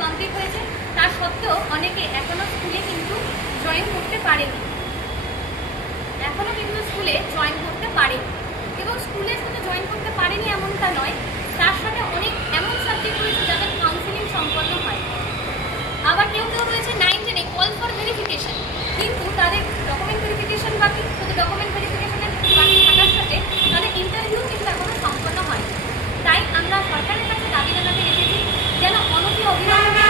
Complete হয়েছে, তার সত্ত্বেও অনেকে এখনো স্কুলে কিন্তু জয়েন করতে পারেনি, এবং স্কুলে শুধু জয়েন করতে পারেনি এমনটা নয়, তার সাথে অনেক এমন সাবজেক্ট রয়েছে যাদের কাউন্সিলিং সম্পন্ন হয়। আবার কেউ রয়েছে 9-10 কল ফর ভেরিফিকেশন, কিন্তু তাদের ডকুমেন্ট ভেরিফিকেশন বাকি, শুধু ডকুমেন্ট ভেরিফিকেশনের বাকি থাকার সাথে তাদের ইন্টারভিউ কিন্তু এখনো সম্পন্ন হয়। তাই আমরা সরকারের কাছে দাবি জানাতে এসেছি যেন অনতি অবিলম্বে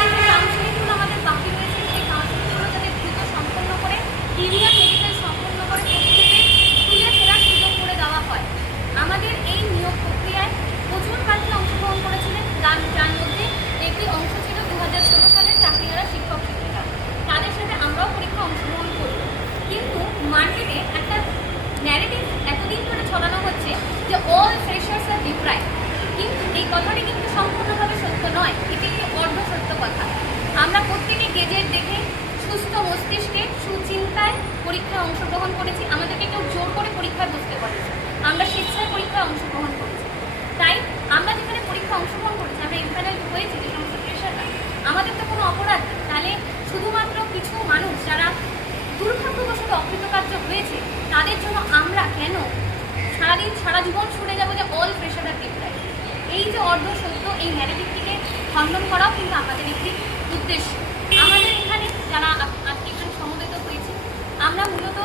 এই যে কাউন্সিলিংগুলো আমাদের বাকি রয়েছে, এই কাউন্সিলিংগুলো যাতে দ্রুত সম্পন্ন করে ক্লিয়ার মেডিকেল সম্পন্ন করে প্রত্যেকে স্কুলে ফেরার সুযোগ করে দেওয়া হয়। আমাদের এই নিয়োগ প্রক্রিয়ায় প্রচুর প্রার্থী অংশগ্রহণ করেছিলেন, যার মধ্যে একটি অংশ ছিল 2016 সালের চাকরিহারা শিক্ষক শিক্ষিকা। তাদের সাথে আমরাও পরীক্ষা অংশগ্রহণ করব, কিন্তু মার্কেটে একটা ন্যারেটিভ এতদিন ধরে ছড়ানো হচ্ছে যে অল ফ্রেশার্স আর ডিপ্রাইভড, কিন্তু এই কথাটি কিন্তু সম্পূর্ণভাবে সত্য নয়, এটি একটি অর্ধ সত্য কথা। আমরা প্রত্যেকে গেজেট দেখে সুস্থ মস্তিষ্কে সুচিন্তায় পরীক্ষায় অংশগ্রহণ করেছি, আমাদেরকে কেউ জোর করে পরীক্ষায় বসতে বলেছে, আমরা স্বেচ্ছায় পরীক্ষায় অংশগ্রহণ করেছি। তাই আমরা যেখানে পরীক্ষা অংশগ্রহণ করেছি, আমরা এমপ্যানেল হয়েছি যে সমস্ত ফ্রেশাররা, আমাদের তো কোনো অপরাধ নেই। তাহলে শুধুমাত্র কিছু মানুষ যারা দুর্ভাগ্যবশত অকৃতকার্য হয়েছে তাদের জন্য আমরা কেন সারা জীবন শুনে যাবো যে অল ফ্রেশার আর ডিপ্রাইভড? এই যে অর্ধ সত্য, এই ন্যারেটিভটিকে খণ্ডন করাও কিন্তু আমাদের একটি উদ্দেশ্য। আমাদের এখানে যারা আজকে এখানে সমবেত হয়েছে, আমরা মূলত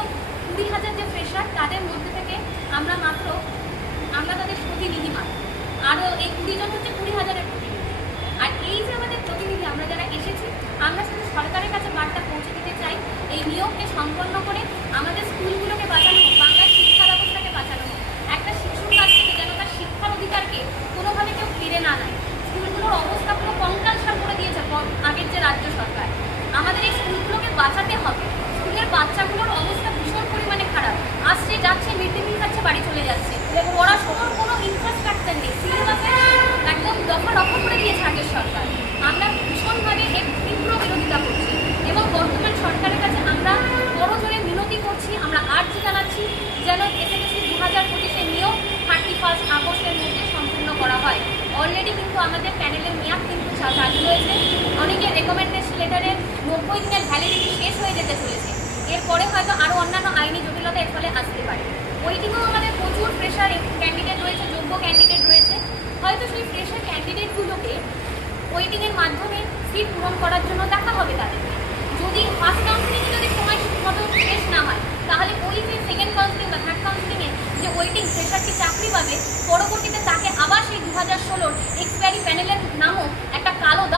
20,000 যে ফ্রেশার, তাদের মধ্যে থেকে আমরা তাদের প্রতিনিধি মাত্র, আরও এই 20 জন হচ্ছে 20,000-এর প্রতিনিধি। আর এই যে আমাদের প্রতিনিধি আমরা যারা এসেছি, আমরা শুধু সরকারের কাছে বার্তা পৌঁছে দিতে চাই, এই নিয়োগকে সম্পন্ন করে আমাদের স্কুলগুলোকে বাঁচানো হোক, বাংলার শিক্ষা ব্যবস্থাকে বাঁচানো হোক। একটা শিশুর কাছ থেকে যেন তার শিক্ষার অধিকারকে কোনোভাবে কেউ ফিরে না নেয়। স্কুলগুলোর অবস্থা পুরো কঙ্কালসার করে দিয়েছে আগের যে রাজ্য সরকার। আমাদের এই স্কুলগুলোকে বাঁচাতে হবে। স্কুলের বাচ্চাগুলোর অবস্থা ভীষণ পরিমাণে খারাপ, আসছে যাচ্ছে, মিড ডে মিল খাচ্ছে, বাড়ি চলে যাচ্ছে, পড়াশোনার কোনো ইনফ্রাস্ট্রাকচার নেই, সিলেবাসে একদম দফা করে দিয়েছে আগের সরকার। আমরা ভীষণভাবে এর তীব্র বিরোধিতা করছি এবং বর্তমান সরকারের কাছে আমরা বড় জোরে মিনতি করছি, আমরা আর্জি জানাচ্ছি যেন এসএসসি 2025 নিয়োগ 31 আগস্টের মধ্যে সম্পূর্ণ করা হয়। অলরেডি কিন্তু আমাদের প্যানেলের মেয়াদ কিন্তু চালু হয়েছে, অনেকের রেকমেন্ডেশন লেটারের 90 দিনের ভ্যালিডিটি শেষ হয়ে যেতে চলেছে। এরপরে হয়তো আরও অন্যান্য আইনি জটিলতা এর ফলে আসতে পারে। ওয়েটিংয়েও আমাদের প্রচুর ফ্রেশার ক্যান্ডিডেট রয়েছে, যোগ্য ক্যান্ডিডেট রয়েছে। হয়তো সেই ফ্রেশার ক্যান্ডিডেটগুলোকে ওয়েটিংয়ের মাধ্যমে সিট পূরণ করার জন্য দেখা হবে তাদেরকে। যদি ফার্স্ট কাউন্সিলিংয়ে যদি সময় মতো শেষ না হয়, তাহলে ওই যে সেকেন্ড কাউন্সিলিং বা থার্ড কাউন্সিলিংয়ে যে ওয়েটিং ফ্রেশারটি চাকরি পাবে, পরবর্তীতে তাকে আবার সেই 2016 এক্সপায়ারি প্যানেলের নামও একটা কালো